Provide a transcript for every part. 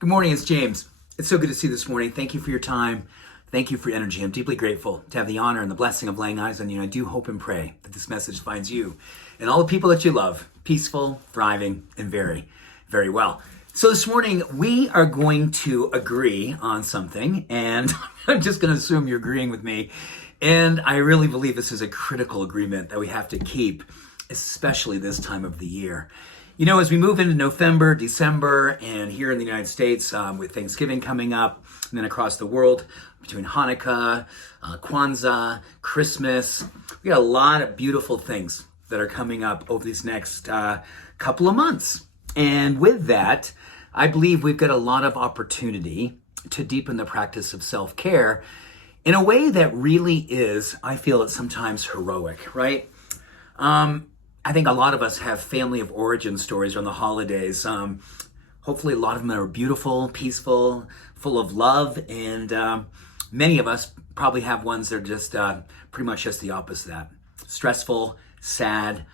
Good morning, it's James. It's so good to see you this morning. Thank you for your time. Thank you for your energy. I'm deeply grateful to have the honor and the blessing of laying eyes on you. I do hope and pray that this message finds you and all the people that you love peaceful, thriving, and very, very well. So this morning, we are going to agree on something, and I'm just going to assume you're agreeing with me. And I really believe this is a critical agreement that we have to keep, especially this time of the year. You know, as we move into November, December, and here in the United States with Thanksgiving coming up, and then across the world between Hanukkah, Kwanzaa, Christmas, we got a lot of beautiful things that are coming up over these next couple of months. And with that, I believe we've got a lot of opportunity to deepen the practice of self-care in a way that really is, I feel it sometimes heroic, right? I think a lot of us have family of origin stories around the holidays. Hopefully a lot of them are beautiful, peaceful, full of love, and many of us probably have ones that are just pretty much just the opposite of that. Stressful, sad,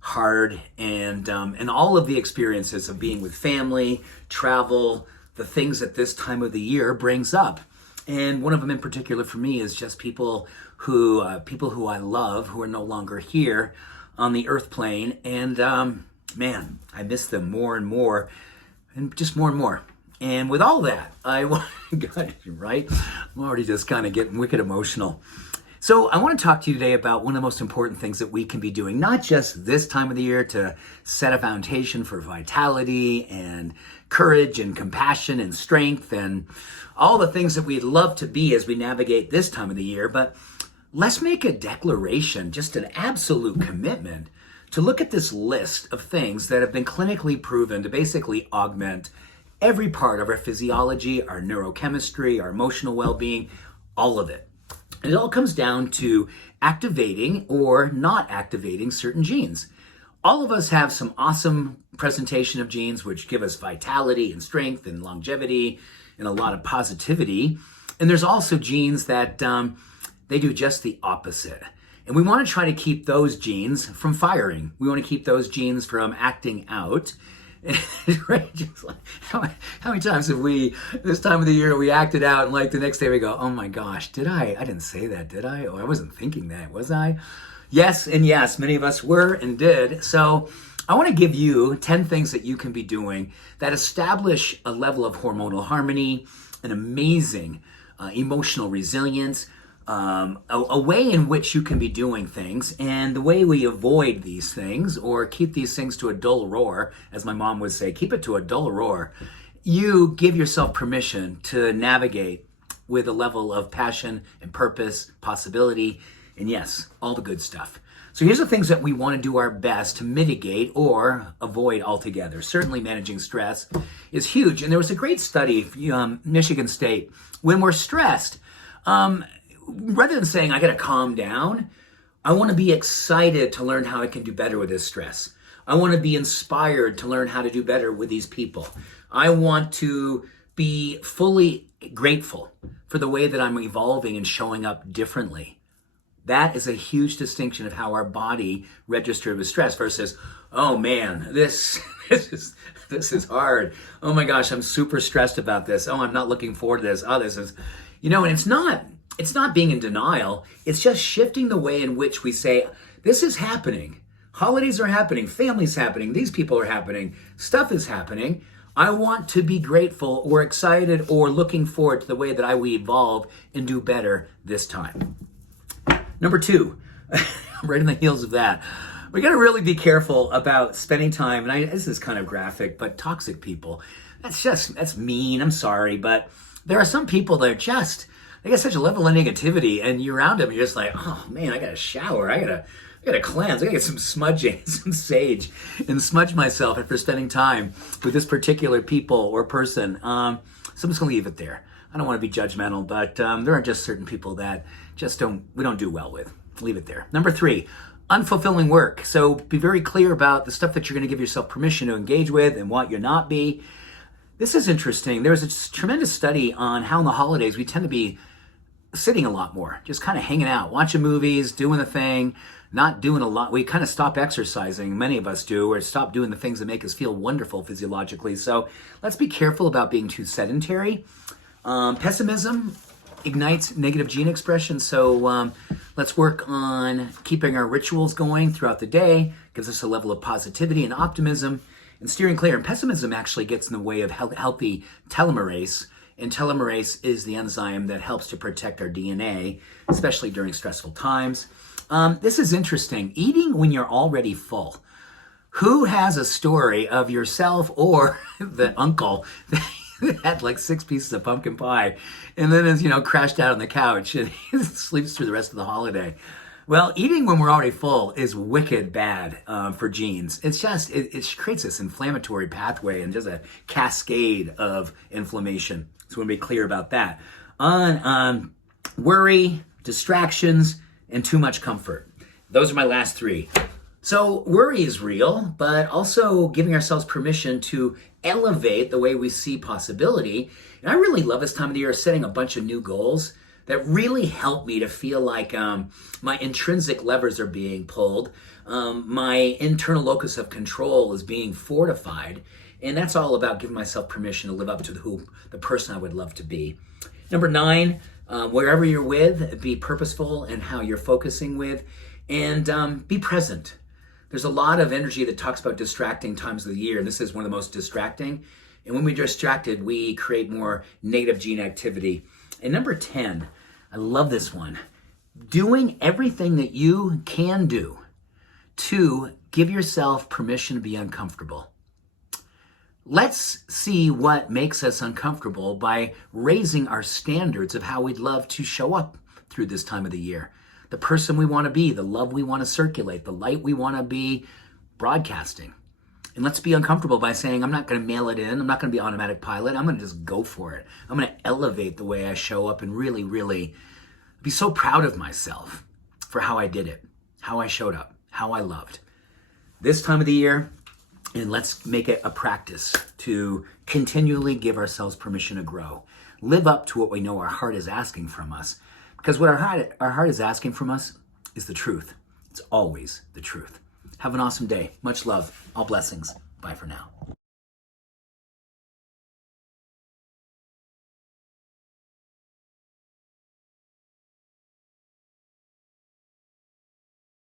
hard, and all of the experiences of being with family, travel, the things that this time of the year brings up. And one of them in particular for me is just people who I love who are no longer here on the earth plane, and man, I miss them more and more, and just more and more. And with all that, God, right? I'm already just kind of getting wicked emotional. So I want to talk to you today about one of the most important things that we can be doing, not just this time of the year to set a foundation for vitality and courage and compassion and strength and all the things that we'd love to be as we navigate this time of the year, but let's make a declaration, just an absolute commitment to look at this list of things that have been clinically proven to basically augment every part of our physiology, our neurochemistry, our emotional well-being, all of it. And it all comes down to activating or not activating certain genes. All of us have some awesome presentation of genes which give us vitality and strength and longevity and a lot of positivity. And there's also genes that they do just the opposite. And we want to try to keep those genes from firing. We want to keep those genes from acting out. Right? Just like, how many times have we, this time of the year, we acted out and like the next day we go, oh my gosh, I didn't say that, did I? Oh, I wasn't thinking that, was I? Yes, and yes, many of us were and did. So I want to give you 10 things that you can be doing that establish a level of hormonal harmony, an amazing emotional resilience, a way in which you can be doing things, and the way we avoid these things or keep these things to a dull roar, as my mom would say, keep it to a dull roar. You give yourself permission to navigate with a level of passion and purpose, possibility, and yes, all the good stuff. So here's the things that we want to do our best to mitigate or avoid altogether. Certainly managing stress is huge. And there was a great study, Michigan State, when we're stressed, rather than saying, I got to calm down, I want to be excited to learn how I can do better with this stress. I want to be inspired to learn how to do better with these people. I want to be fully grateful for the way that I'm evolving and showing up differently. That is a huge distinction of how our body registered with stress versus, oh man, this is hard. Oh my gosh, I'm super stressed about this. Oh, I'm not looking forward to this. Oh, this is, and it's not being in denial. It's just shifting the way in which we say, this is happening. Holidays are happening. Family's happening. These people are happening. Stuff is happening. I want to be grateful or excited or looking forward to the way that I will evolve and do better this time. Number 2, right in the heels of that, we got to really be careful about spending time, and this is kind of graphic, but toxic people. That's mean. I'm sorry, but there are some people that are they got such a level of negativity, and you're around them, and you're just like, oh man, I got to shower. I got to cleanse. I got to get some smudging, some sage, and smudge myself after spending time with this particular people or person. So I'm just going to leave it there. I don't want to be judgmental, but there are just certain people that we don't do well with. Leave it there. Number 3, unfulfilling work. So be very clear about the stuff that you're going to give yourself permission to engage with and what you're not be. This is interesting. There's a tremendous study on how in the holidays we tend to be sitting a lot more, just kind of hanging out, watching movies, doing the thing, not doing a lot. We kind of stop exercising, many of us do, or stop doing the things that make us feel wonderful physiologically. So let's be careful about being too sedentary. Pessimism ignites negative gene expression, so let's work on keeping our rituals going throughout the day, gives us a level of positivity and optimism, and steering clear. And pessimism actually gets in the way of healthy telomerase, and telomerase is the enzyme that helps to protect our DNA, especially during stressful times. This is interesting. Eating when you're already full. Who has a story of yourself or the uncle that had like 6 pieces of pumpkin pie and then is, crashed out on the couch and sleeps through the rest of the holiday? Well, eating when we're already full is wicked bad for genes. It's just, it creates this inflammatory pathway and just a cascade of inflammation. So we want to be clear about that. On worry, distractions, and too much comfort. Those are my last 3. So worry is real, but also giving ourselves permission to elevate the way we see possibility. And I really love this time of the year, setting a bunch of new goals that really help me to feel like my intrinsic levers are being pulled, my internal locus of control is being fortified, and that's all about giving myself permission to live up to the person I would love to be. Number 9, wherever you're with, be purposeful in how you're focusing with, and be present. There's a lot of energy that talks about distracting times of the year, and this is one of the most distracting. And when we're distracted, we create more negative gene activity. And number 10, I love this one. Doing everything that you can do to give yourself permission to be uncomfortable. Let's see what makes us uncomfortable by raising our standards of how we'd love to show up through this time of the year. The person we want to be, the love we want to circulate, the light we want to be broadcasting. And let's be uncomfortable by saying, I'm not going to mail it in. I'm not going to be automatic pilot. I'm going to just go for it. I'm going to elevate the way I show up and really, really be so proud of myself for how I did it, how I showed up, how I loved. This time of the year, and let's make it a practice to continually give ourselves permission to grow. Live up to what we know our heart is asking from us. Because what our heart is asking from us is the truth. It's always the truth. Have an awesome day. Much love. All blessings. Bye for now.